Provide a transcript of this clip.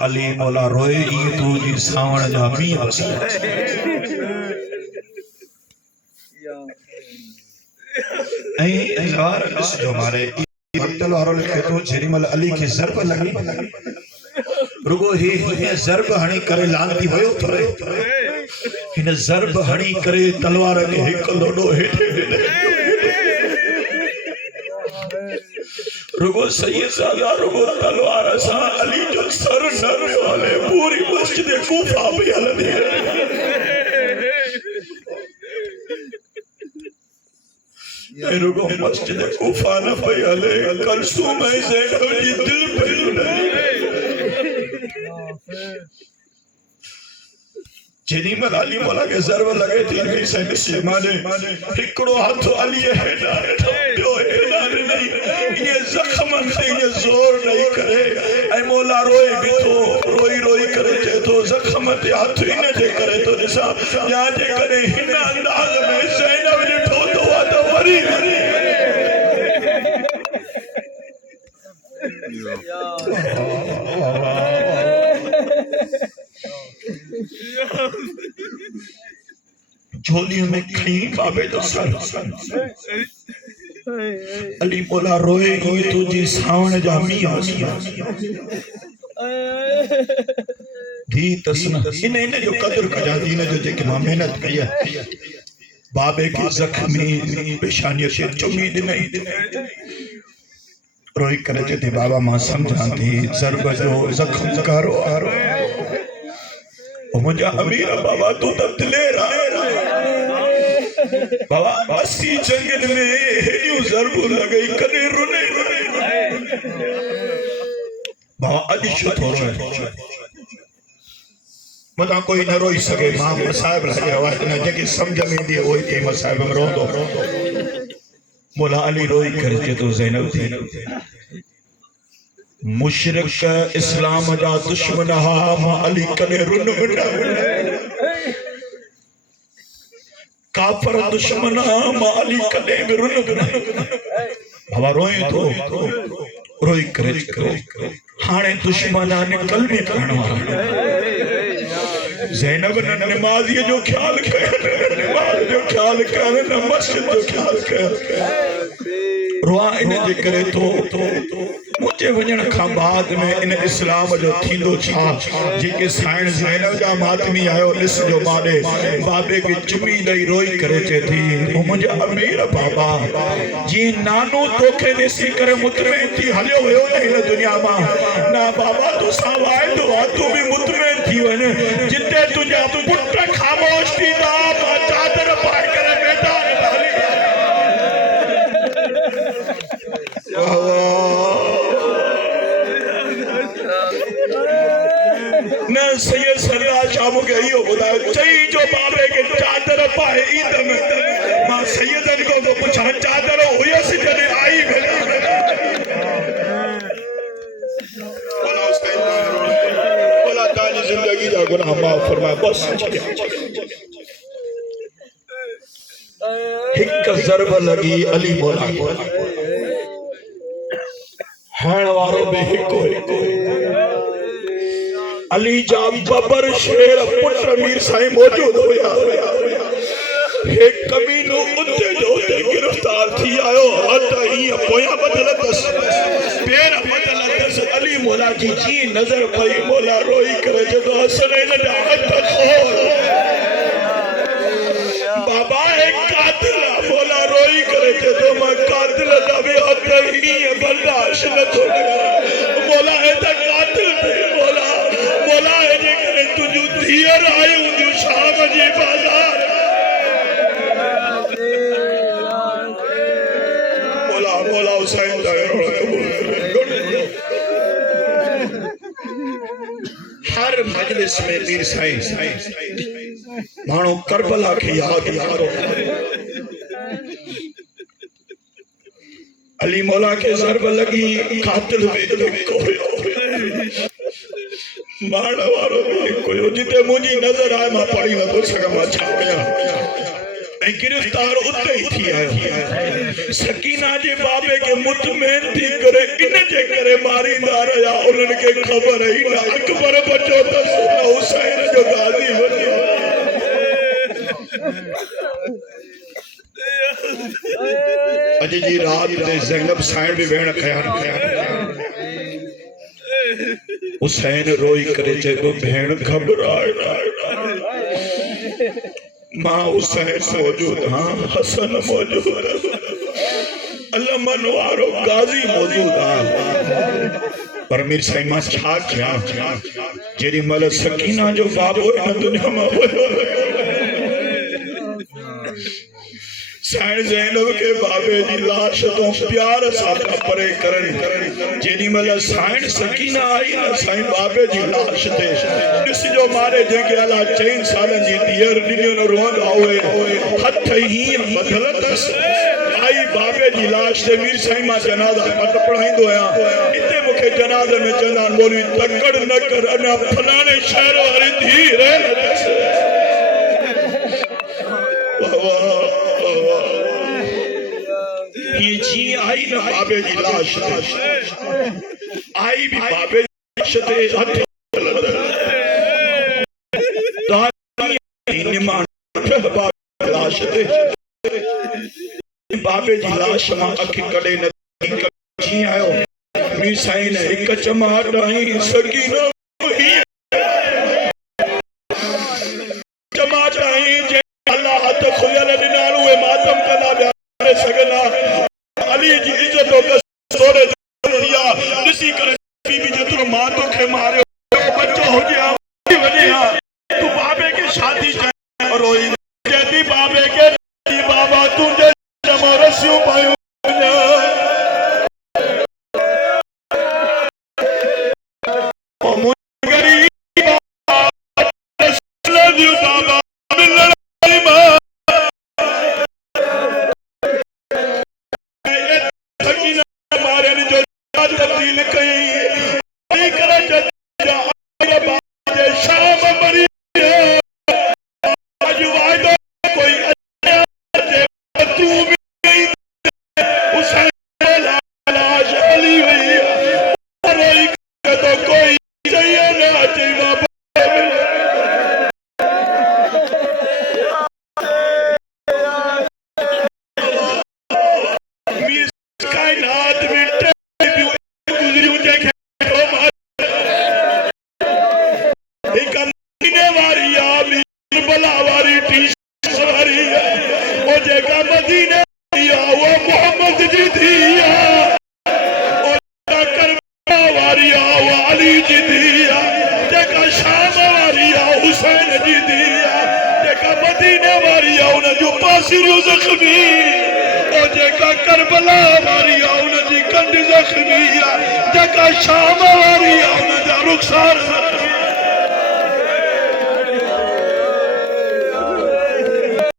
علی مولا روئے یہ تو جی ساون جا بھی آسی اظہار اس جو ہمارے مقتل اور لکھے تو جریمل علی کی ضرب لگی رگو ہی ضرب ہنی کرے لانتی ہوئے اترے ہن ضرب ہنی کرے تلوار کے ہک لوڈو ہیٹے رگو سید زادہ رگو تلوار سا علی جو سر نرے والے پوری مسجد کوفہ بھی علدی ہے رگو مسجد کوفہ نہ پہ علی کلثوم ہے زینب جی دل پہ جنی میں علی مولا کے ضرب لگے تھی انہی سے مسلمانے ہکڑو ہاتھ علی ہیڈا جو ہیڈا نہیں یہ زخم سے یہ زور نہیں کرے اے مولا روئے بھی تو روئی روئی کرے جے تو زخم تے ہاتھ ہی نہ جے کرے تو جسا یا جے کرے ہن انداز میں زینب نے ٹھو تو آتا وری جھولیوں میں کھیں بابے تو سر علی مولا روئے گی تو جی ساون جامی آسی دھی تسنا انہیں جو قدر کجا دینا جو جے کہ ماں محنت کیا بابے کی زخمی پیشانیوں سے چمی دنائی روئی کرے جتے بابا ماں سمجھان تھی ضرب جو زخم کارو آرو مجھا امیر بابا تو تبدلے رہا بابا اسی جنگل میں ہیڈیوں ضرب لگئی کرے رونے بابا عدشت ہو رہا ہے مطلب کوئی نہ روئی سکے ماں مسائب رہے آواز نہ جگہ سمجھ میں دیئے ہوئی تھی مسائب ہم رو دو مولا علی روئی کرتے تو زینب تھی مشرق اسلام جا دشمنہا ماں علی کنے رن بٹا کافر دشمنہا ماں علی کنے رن بٹا بھوا روئیں تو روئی کرے ہانے دشمنہ نے قلبی کرنوا زینب نے نماز یہ جو خیال کر نماز جو خیال کر مسجد جو خیال کر روا انہیں جے کرے تو مجھے وجن کھاں بعد میں انہیں اسلام جو تھیندو چھا جی کے سائن زینب جا ماتمی آئے لس جو مانے بابے کی چمی لئی روئی کرے چے تھی وہ مجھے امیر بابا جی نانو توکے دیسی کرے مطمئن تھی حلیو ہوئے نہیں دنیا ماں نا بابا تو ساوائے دعا تو بھی مطمئن تھی ونے جتے تجھا پٹر خاموش تھی دا چادر پائے کرے میدان ڈالی نہ سید سردار شامو کے ہی ہو خدا چاہی جو بابے کے چادر پائے عید میں ماں سیدن کو تو پچھا چادر ہوئی سے جنے آئی بھلا بولا اس کا بولا تانی زندگی جا گناہ معاف فرمائے بس ہک ضرب لگی علی مولا ہین وارو بے ہکو علی جا ببر شیر پٹر میر سائیں موجود ہویا ایک کمینو اندے جو دے گرفتار تھی آئو ہاتھا ہی پویا بدلتس پیر بدلتس علی مولا کی جی نظر پائی مولا روئی کرے جدو حسن اینا ہاتھا خور بابا ایک قاتل مولا روئی کرے جدو میں قاتل دا بھی ہاتھا ہی برداشت نہ چھوڑے مولا ایتا قاتل تھے مولا ہے جے کرے تجھو دھیر آئے ہوں جو شام جی بازار مولا حسین دائر ہر مجلس میں پیر سائیں مانو کربلا کی یاد علی مولا کے ضرب لگی قاتل بے کوئی مانا وارو بھی کوئی جتے مجھے نظر آئے ماں پڑی نہ تو سکا ماں چھا گیا گرفتار اتے ہی تھی آئے سکینہ جے بابے کے مطمئن تھی کرے ان جے کرے ماری نہ رہا انہوں کے خبر ہی نہ اکبر بچو تا سنا حسین جو غازی بنی اجی جی رات دے زینب سائن بھی بہن خیال حسین روئی کرے جے کو بہن گھبرائے ماں حسین موجود ہاں حسن موجود علامہ نوار و غازی موجود ہاں پر میر سائمہ چھا کیا جیری مل سکینہ جو بابو ہے دنیا میں سائن زینب کے بابے جی لاش تو پیار ساتھا پرے کرن جیری مل سائن سکینہ آئی نا سائن بابے جی لاش دے جس جو مارے جے کے اللہ چین سالن جی دیر ننیوں نے روند آوے ہتھ ہی بدلت اس آئی بابے جی لاش دے میر سائمہ جنازہ مت پڑھائیں دو اتنے مکھے جنازہ میں جنان بولوی تکڑ نہ کر انا پھلانے شہر و ہری دھی رہے یہ جی آئی نا بابے جی لاش دے آئی بھی بابے جی لاش دے ہتھ دانی نمان بابے جی لاش دے بابے جی لاش ماں اکھی کڑے ندی کڑی آئیو می سائن ایک چماٹ آئی سکینہ ہی چماٹ آئی جے اللہ ہاتھ خلیل دنالوے ماتم کنا بیانے سگنا علی جی عزتوں کا سوڑے دیا نسی کرے بی بی جتر ماں تو کھے مارے بچہ ہو جیا تو بابے کے شادی جائے روئی جیتی بابے کے بابا تجھے جمع رسیوں پائیوں کربلا ماری آؤ ندی کنڈ زخمی جگہ شام ماری آؤ ندی رخسار